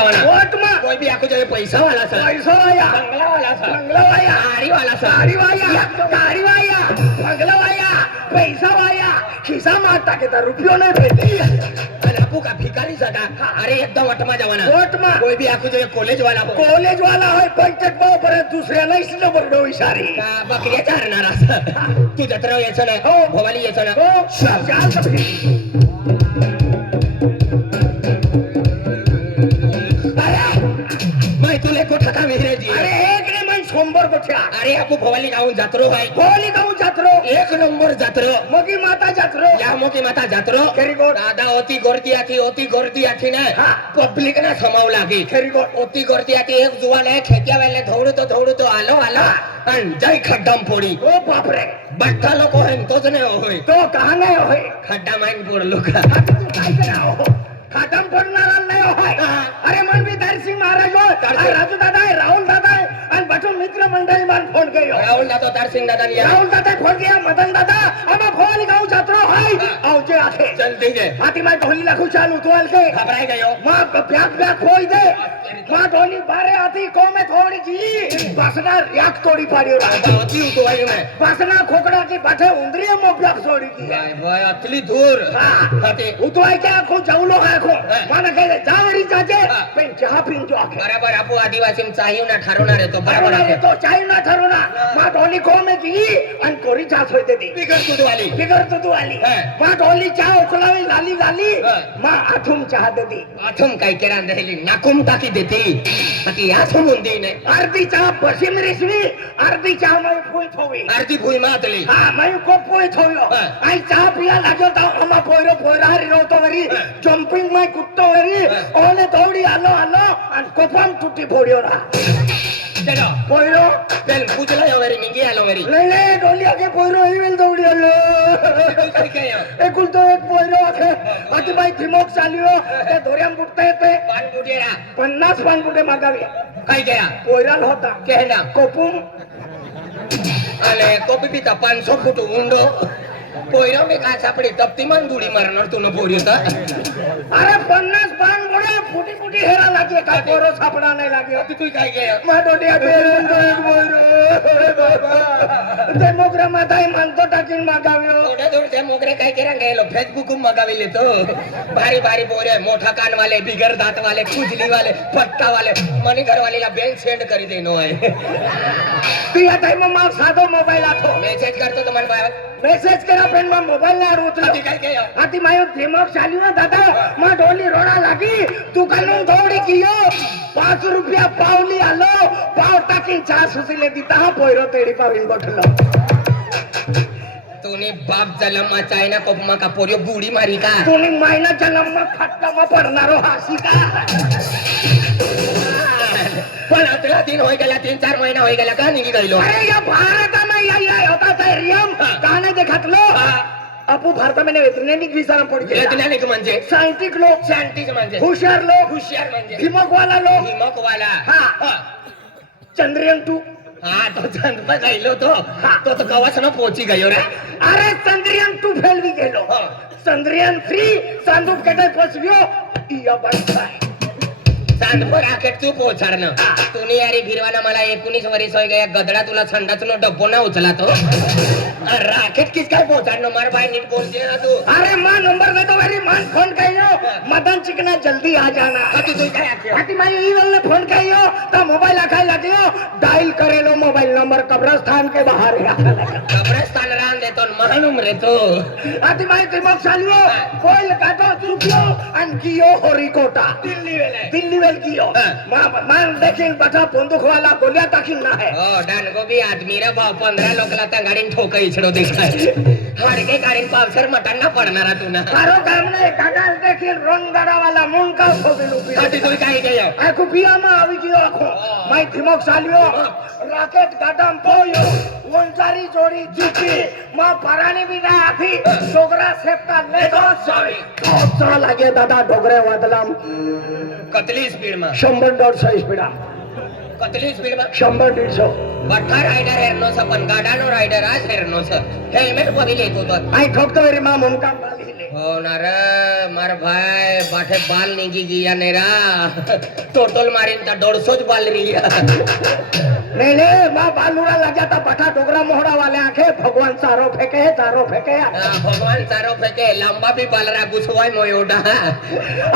Vote मा कोई भी आको जो पैसा वाला सा, पैसा वाया, बंगला वाला सा, बंगला वाया, गाड़ी वाला सा, गाड़ी वाया, गाड़ी वाया, बंगला वाया, पैसा वाया, खिसा मारता के तर रुपयो नहीं भेटे. आणि आपू का भिकारी जाता. अरे एकदम वटमा जवाना. वोट मा कोई भी आको जो कॉलेज वाला हो, कॉलेज वाला है पंचायत भाऊ परत दुसऱ्याला इसलं बरडो इशारी. का बकऱ्या चारणार असं. तू जत्रा यायचं ना, हो. भवाली यायचं ना. हो चाल कपडी. मैं तुले को ठका मिहिराजी. अरे एक ने मन सोमवार गोठ्या. अरे आपू भवाली गावून जात्रो आहे. भवाली गाव जात्रो. एक नंबर जात्रो. मगी माता जात्रो. या मोकी माता जात्रो. खरी गोट. दादा होती गोरती आखी ना. हा. पब्लिक ना समाव लागी. खरी गोट. होती गोरती आखी एक जुवान आहे खेत्या वेळेला धवडू तो आलो आणि जय खड्डाम पोडी. ओ बापरे. बठ्ठा लोक होय तोच नाही होय. तो कहा नाही होय. खड्डा माईन पोडलो का. आता तू काय करावं खाटम पडणारा नाही होय. अरे मन मी दरसिंग महाराज हो. राजू दादा आहे, राहुल दादा आहे आणि बटू मित्र मंडळी मान फोन केलो. राहुल दादा तारसिंग दादा या. राहुल दादा फोन किया मदन दादा आमा भवाली गाव जात्रो हाय. आवजे आखे. चल ठीक है. हाती माय ढोली लाखू चालू तो अलके. घबराई गयो. मां ब्याक खोई दे. मां ढोली बारे आती को में थोड़ी जी बसना याक तोड़ी पाड़ी रहा. होती हूँ तो आई मैं. बसना खोकड़ा की बैठे उंदरिया मो ब्याक तोड़ी की. भाई अतली दूर. हां हाते. उतवाय के आखो जाऊलो है आखो. माना कहे जावरी जाजे पण चहा पिन जो आखे. बराबर आपू आदिवासी में चाहिए ना ठरवणार आहे तो बराबर अरे आहे. तो चाय ना ठरो ना. मां ढोली को में की आणि कोरी चहा सोय दे दी. बिगर तू वाली. बिगर तू आली. मां ढोली चहा उकळावी लाली लाली. मां आठूम चहा दे दी. आथम काय केरा राहिली नाकुम टाकी देते. बाकी या समून दे ने. अर्धी चहा पश्चिम रेशमी अर्धी चहा मैं फुल थोवी. अर्धी भुई मातली. हा मैं को पोय थोयो. आई चहा पिया लागो तो अमा पोयरो पोयरा रोतो वरी जंपिंग में कुत्तो वरी ओले दौड़ी आलो आणि कोपम तुटी फोडियो रा. चलो पोयरो चल पूजला यावरी निगी आलो वरी. ले डोली आगे पोयरो ही वेल दौड़ी आलो. काय काय एकुल तो एक पोयरो आखे आती बाई थिमोक चालियो ते धोऱ्याम बुटते येते पान बुटेरा 50 पान बुटे मागावे. काय गया पोयराल होता कहना कोपुम. अले कॉपी पिता 500 फूट उंडो. पोयरो में का सापडी तप्ती मन दुडी मारणार तू न पोरी होता. अरे 50 पान बुडे फुटी फुटी हेरा लागे काय पोरो सापडा नाही लागे. तू काय गया मा डोडिया पेरून तो एक पोयरो बाबा ते मोगरा माताई मानतो टाकीन मागाव्यो. थोड्या दूरच्या मोगरे काय केरा गेलो फेसबुक मगाविले तो. भारी भारी पोरे मोठा कान वाले बिगर दात वाले कुजली वाले पट्टा वाले मनी घर वालेला बैंक सेंड करी देनो आहे. तू या टाइम मा सादो मोबाईल आखो मेसेज करतो तो मन बाय. मेसेज करा पेन मा मोबाईल ना उचलो. आधी काय केलं आती मायो दिमाग चालू ना दादा मा डोली रोडा लागी दुकानून दौडी कियो 5 रुपया पावली आलो पाव टाकीन चहा सुसिले दिता हा पोयरो तेडी पाविन बठलो. तूने बाप जलमा चायना कोपमा का पोरियो बुडी मारी का. तुनी महिना जन्म खट्टा मा पडणारो हासी का. पण अतला दिन होय गेला 3-4 महिना होय गेला का निघी गइलो. अरे या भारत में या होता धैर्यम कहाने देखतलो. अपू भारत में वैज्ञानिक विचार पड़ गया. वैज्ञानिक म्हणजे सायंटिस्ट लोग सायंटिस्ट म्हणजे हुशार लोग हुशार म्हणजे दिमाग वाला लोग. हिमक वाला. हा चंद्रयान 2. हा तो चंद्र जाइलो तो तो कवाच न पोची गयो रे. अरे चंद्रयान 2 फेल भी गेलो. चंद्रयान 3 चांदूप केटे पोचवियो इया बसताय. चांदपर राकेट तू पोहोचार न. तुनी यारी भिरवाना मला 19 वर्ष होय गया गदडा तुला संडाचनो डब्बो ना उचला तो. राकेट किस काय पोहोचार न मार भाई नीट बोलते ना तू. अरे मां नंबर दे दो मेरी मान फोन कहियो मदन चिकना जल्दी आ जाना. तू तू काय आखे हाथी माई ईमेल ने फोन कहियो तो मोबाइल आखाई लगियो डायल करेलो मोबाइल नंबर कब्रस्तान के बाहर है. कब्रस्तान रान देतो मालूम रे तो. हाथी माई दिमाग चालियो कोई काटो चुकियो आणि कियो होरिकोटा दिल्ली वेल कियो. मां देखीन बटा बंदूक वाला गोलियां टाकीन ना है. हो डानगो भी आदमी रे भाव 15 लोकला तंगाडीन ठोक इछडो देखाय. हाडके काढीन पावसर मटण ना पडणारा तू ना. मारो काम ने काकाल देखीन रंगदारा वाला मुंका सोबिल उभी. ती तू काय गयो आखो पिया मा आवी गयो आखो. माई दिमाग चालियो राकेट गाडम पोयो वंचारी जोडी जीती मा पराणी बिना आफी डोगरा सेपता ले दो सॉरी. तो लागे दादा डोगरे वादलाम कतली स्पीड में 100-150 स्पीड. कतली स्पीड में 100-150. बठ्ठा रायडर हेरनो स पण गाडानो रायडर आज हेरनो स हेल्मेट परी लेतो तो. आई ठोकतो मेरी मां मुंका मालिले. हो ना रे મારા ભાઈ બાઠે બાલ નીકળી ગયા ને રા ટોટલ મારીને તા 150 જ બાલ રહી नहीं नहीं माँ बाल उड़ा लग जाता बटा डोगरा मोहरा वाले आंखे भगवान सारो फेंके ભગવાન સારો ફેકે લાંબા બી બાલ રાખું છું ભાઈ મોયોડા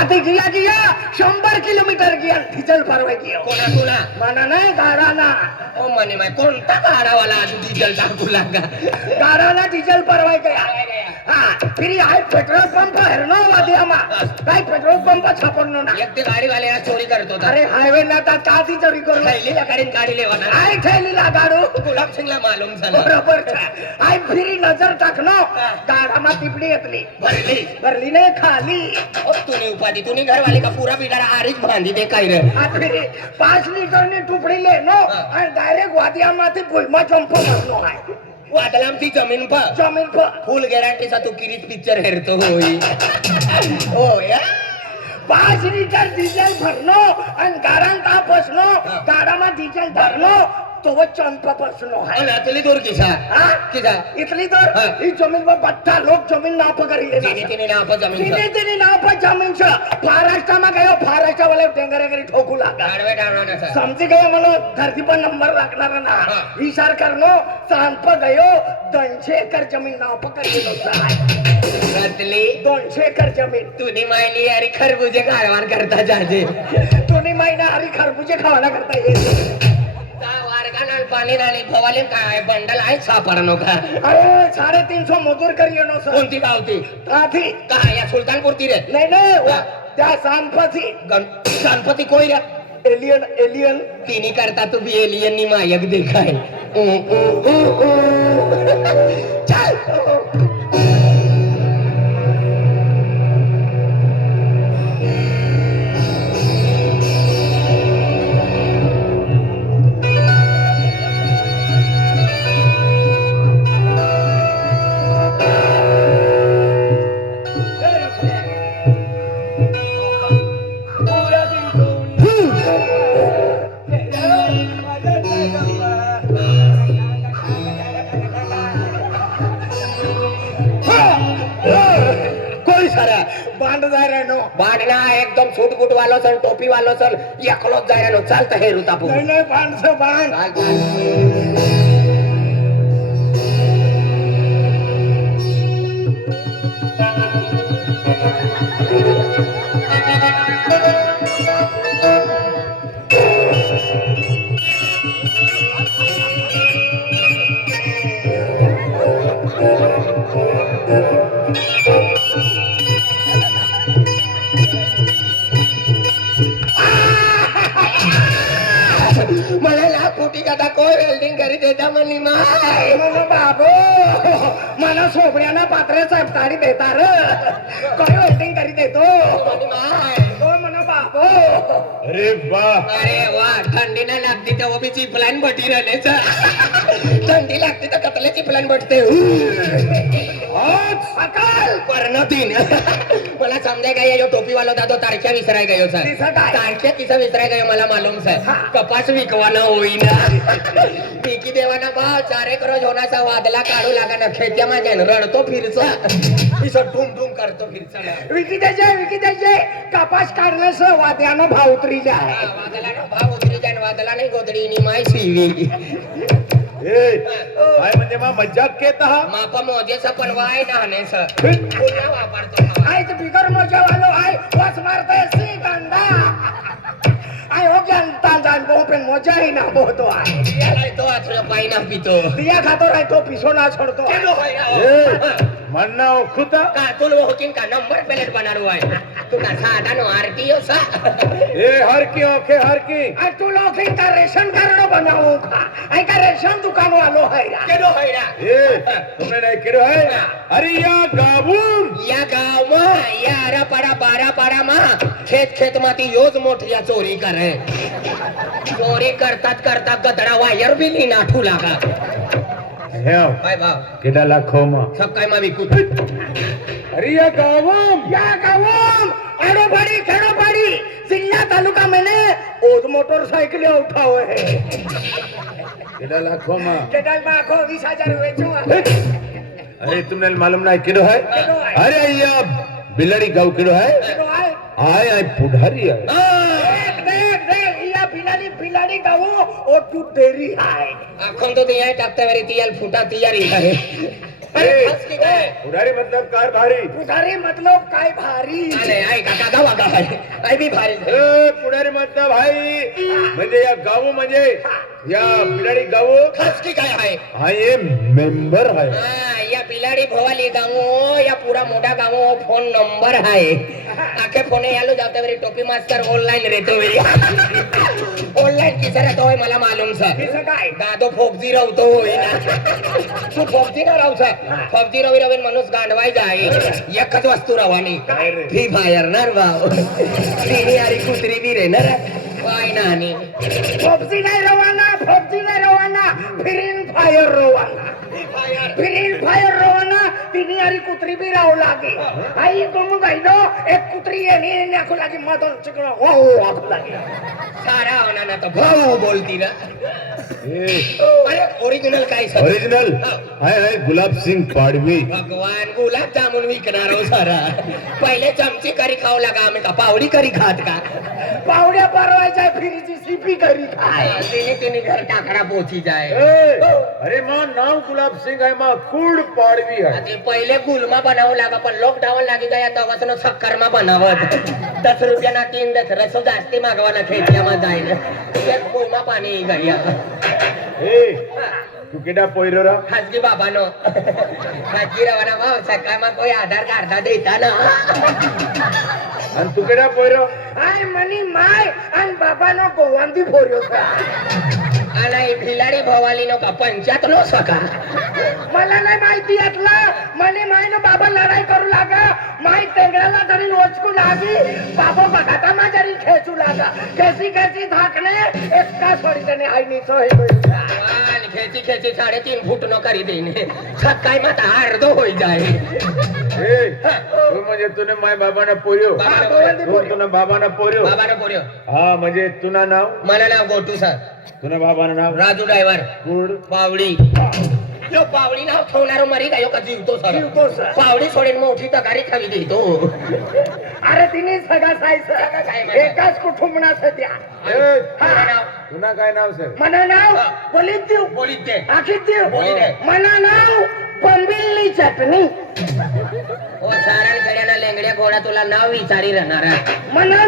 आधी गिया गिया 100 किलोमीटर गिया डीजल भरवाई गयो કોના તુલા माना नहीं गाराना ओ मने मैं कोणता गाडावाला आज डीजल टाकू लागा गाराना डीजल भरवाई गया हाँ फिर आई पेट्रोल पंप हेरनो वादिया मा काय पेट्रोल पंप छापरनो ना एक ते गाडी वाले चोरी करतो होता अरे हाईवे ना ता काती चोरी करू थैली लगाडीन गाडी लेवाना आई थैली लगाडू गुलाब सिंगला मालूम झाला बरोबर छे आई फिरी नजर टाकनो गाडामा टिपडी येतली भरली भरली ने खाली ओ तूने उपाधी तूने घर वाले का पूरा बिडारा आरीच बांधी दे काय रे आ फिरी 5 लीटर ની ટુકડી લેનો અને ડાયરેક્ટ વાદિયામાંથી ભૂલમાં જમ્પ મારનો આય वादलामથી જમીન પર જમીન પર फुल गॅरंटी सा तू किरीत पिक्चर हेरतो होई ओ या 5 लीटर डीजल भरनो आणि गारान तापसनो गाडाમાં डीजल भरनो तो वो चंप पसनो है અને આટલી દૂર કિસા हाँ किसा इतनी दूर हाँ। इस जमीन पर बट्टा लोग जमीन नाप करी ले तिने तिने ना आप जमीन तिने तिने नाप जमीन से महाराष्ट्र में गयो महाराष्ट्र वाले टेंगरे करी ठोकू लागा गाडवे डावना सर समझी गयो मनो धरती पर नंबर लागणार ना हाँ। विचार करनो सांप पर गयो 200 एकर जमीन नाप करी लो रतली 200 एकर जमीन तूने मायली यारी खरबूजे कारवार करता जाजे तूने महिना हरी खरबूजे खावाना करता ये ता वारगानाल पाणी नाली भवाले काय बंडल आहे सापडनो का अरे 350 मजूर करियो नो सर कोणती गावती काठी का या सुलतानपूर ती रे नहीं नहीं वो त्या सांपची गणपती कोई रे एलियन एलियन तिनी करता तू भी एलियन नी मायक देखाय चल कोई सारा बांध जाय रहनो बाडना एकदम सूट बूट वालो सन टोपी वालो सन एकलोच जाय रे चालता हे रुतापू नहीं नहीं बांध से बांध चाल चाल मला लाख कोटी कथा कोई वेल्डिंग करी देता म्हणली माय मनो बाबू मना सोबऱ्याना पात्रे साहेब ताडी देता र कोई वेटिंग करी देतो म्हणली माय ओ मनो बाबू अरे वाह अरे वा थंडी नाही लागती तेव्हा बी चिपलान बटी राहिलेच थंडी लागते तर कतल्याची प्लॅन बटते अकाल कर्ण तीन मला समजाय गयो यो टोपी वालो दादो तारख्या विसराय गयो सर दिसत आहे. तारख्या किसा विसराय गयो मला मालूम सर कपास विकवाना होईना पिकी देवाना बा 4 एकर होण्याचा वादला काढू लागाना खेत्या माझ्या रडतो फिरचा इसं ढूम ढूम करतो फिरचा विकी द्यायचे कपास काढण्यास वाद्यानं भाव उतरी जाय वादला भाव उतरी जाण वादला नाही गोदडी नी माय सीवी ए काय म्हणजे मा मजाक केत हा माप मोजेचं पण वाय नाहनेच पुन्हा वापरतो आय ते बिगर मजा वालो आय वास मारताय सी गंडा आय हो जनता जान बो पे मजा ही ना बोतो आय याला तो आथरो पाई ना पितो दिया खातो राय तो पिसो ना छोड़तो केलो होया ए म्हणना ओखुता का तुल वो होकिन का नंबर प्लेट बनारो आहे तू का साधा नो आरटीओ सा ए हर की ओके हर की आय तू लोग का रेशन कार्ड बनावो खा आय का रेशन दुकान वालो है केलो होया ए तुमने नाही केलो है अरे या गावून या गाव मा या आरा पाडा बारा पाडा मा खेत खेत माती योज मोठ्या चोरी करे चोरी करतात करता गदडा वायर बी नी नाठू लागा हेव काय भाव केडा लाखो मा सकाळी मा विकू अरे या गावून या गावम आडोपाड़ी खेड़ोपाड़ी जिला तालुका मैंने ओद मोटरसाइकिल उठाओ है केडा लाखो मा केडल माखो 20,000 वेचो अरे तुमने मालूम नाही केलो है केलो है. अरे या बिलाडी गाव केडो है केडो आहे आय पुढारी आहे देख देख देख या बिलाडी गाऊ ओ तू डेरी आहे आखोन तो दिया टाकता वेरी तियाल फुटा तियारी है अरे फस की काय पुढारी मतलब कार भारी पुढारी मतलब काय भारी अरे आई काका गावा का आई भी भारी पुढारी मतलब भाई म्हणजे या गाव म्हणजे या बिलाडी गाव खस की काय आहे हा ये मेंबर है हा या बिलाडी भवाली गावो या पूरा मोठा गावो फोन नंबर है आखे फोने यालो जाते वेरी टोपी मास्टर ऑनलाइन रहते वेरी ऑनलाइन किसा रहता होय मला मालूम सा किसा काय दादो फोकजी रावतो होय ना तू फोकजी ना रावसा फोकजी रवी रवीन माणूस गांडवाय जाय एकच वस्तू रवानी फ्री फायर नर वाव तिनी यारी कुत्री बी रे नर वाय नानी पबजी नाही रवाना फिरिन फायर रवाना तिनी यारी कुत्री भी राहू लागे आई तुम गईलो एक कुत्री येनी आखो लागे मदन चिकन हो आखो लागे सारा होना ना तो भाऊ बोलती ना अरे ओरिजिनल काय सर ओरिजिनल है गुलाब सिंह पाडवी भगवान गुलाब जामुन विकणार हो सारा पहिले चमची करी खाऊ लागा आम्ही का पावडी करी खात का पावड्या परवायच्या फिरीची सिपी करी खाय तिने घर टाकरा पोची जाय अरे मां नाव गुलाब सिंह है मां कुड पाडवी है ते पहिले गुलमा बनावं लागा पण लॉकडाऊन लागी गया तेव्हापासून सक्करमा बनावत 10 रुपया ना 3 10 रसो जास्ती मागवा ना खेतियामा जायला एक गुलमा पाणी गया तू केडा पोयरो रा खाजगी बाबानो खाजगी रवाना भाव सकाळ मा कोई आधार कार्ड देता ना आणि तू केडा पोयरो आय मनी माय आणि बाबानो गोवांदी फोर्यो आणि भिलाडी भवालीनो का पंचायत लो सका मला नाही माहिती यातलं मनी माय न बाबा लढाई करू लागा माय तेंगडाला तरी ओचकू लागी बाबा बघाता माझ्यारी खेचू लागा कैसी धाकणे एका सोडीने आई निसो आणि खेची 3.5 फूट न करी देईने सकाळी माता अर्ध होई जाय तू म्हणजे तुने माय बाबाना पोर्यो तुना बाबाना पोर्यो हा म्हणजे तुना नाव मला नाव गोटू सर तुना बाबाना नाव राजू ड्रायव्हर कुड पावडी यो पावडी नाव ठेवणार मरी का यो का जीवतो सर पावडी सोडेन मोठी तगारी खावी देतो अरे तिने सगळा सायचं एकाच कुटुंबना सध्या तुना काय नाव सर मना नाव बोलीत दे आखीत दे मना नाव पंबिलनी चटणी ओ सारण खेड्याना लेंगड्या घोडा तुला नाव विचारी राहणार मना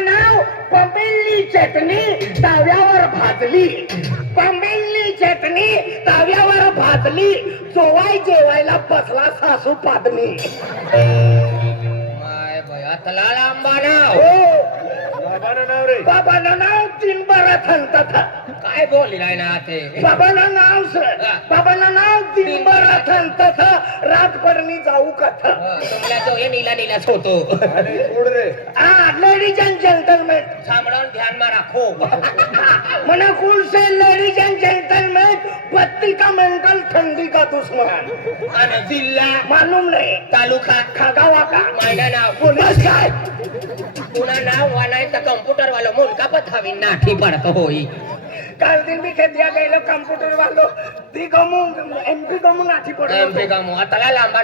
नाव पंबिलनी चटणी ताव्यावर भाजली जोवाय जेवायला बसला सासू पादणी माय बया तला लांबा नाव बाबाना नाव रे बाबानं नाव तीन बारा थंतथ काय बोलली नाही ना ते बाबानं नाव तीन बारा थंतथ रात पडणी जाऊ कथ तुमला तो हे नीला होतो आणि कुड रे लेडीज अँड जेंटलमेन सांभाळून ध्यान मा राखो मना कुल से लेडीज एंड जेंटलमैन बत्ती का मेंटल ठंडी का दुश्मन आणि जिल्हा मालूम नहीं तालुका खागावा का माझं नाव पुलिस काय पुन्हा नाव वानाय तर कम्प्युटर वाला मुलगा पथावी नाठी पडतो होई काल दिन भी खेतिया गए कम्प्यूटर वालों दी गमू एमपी गमू नाठी पड़ो एमपी का मुआ तला लांबा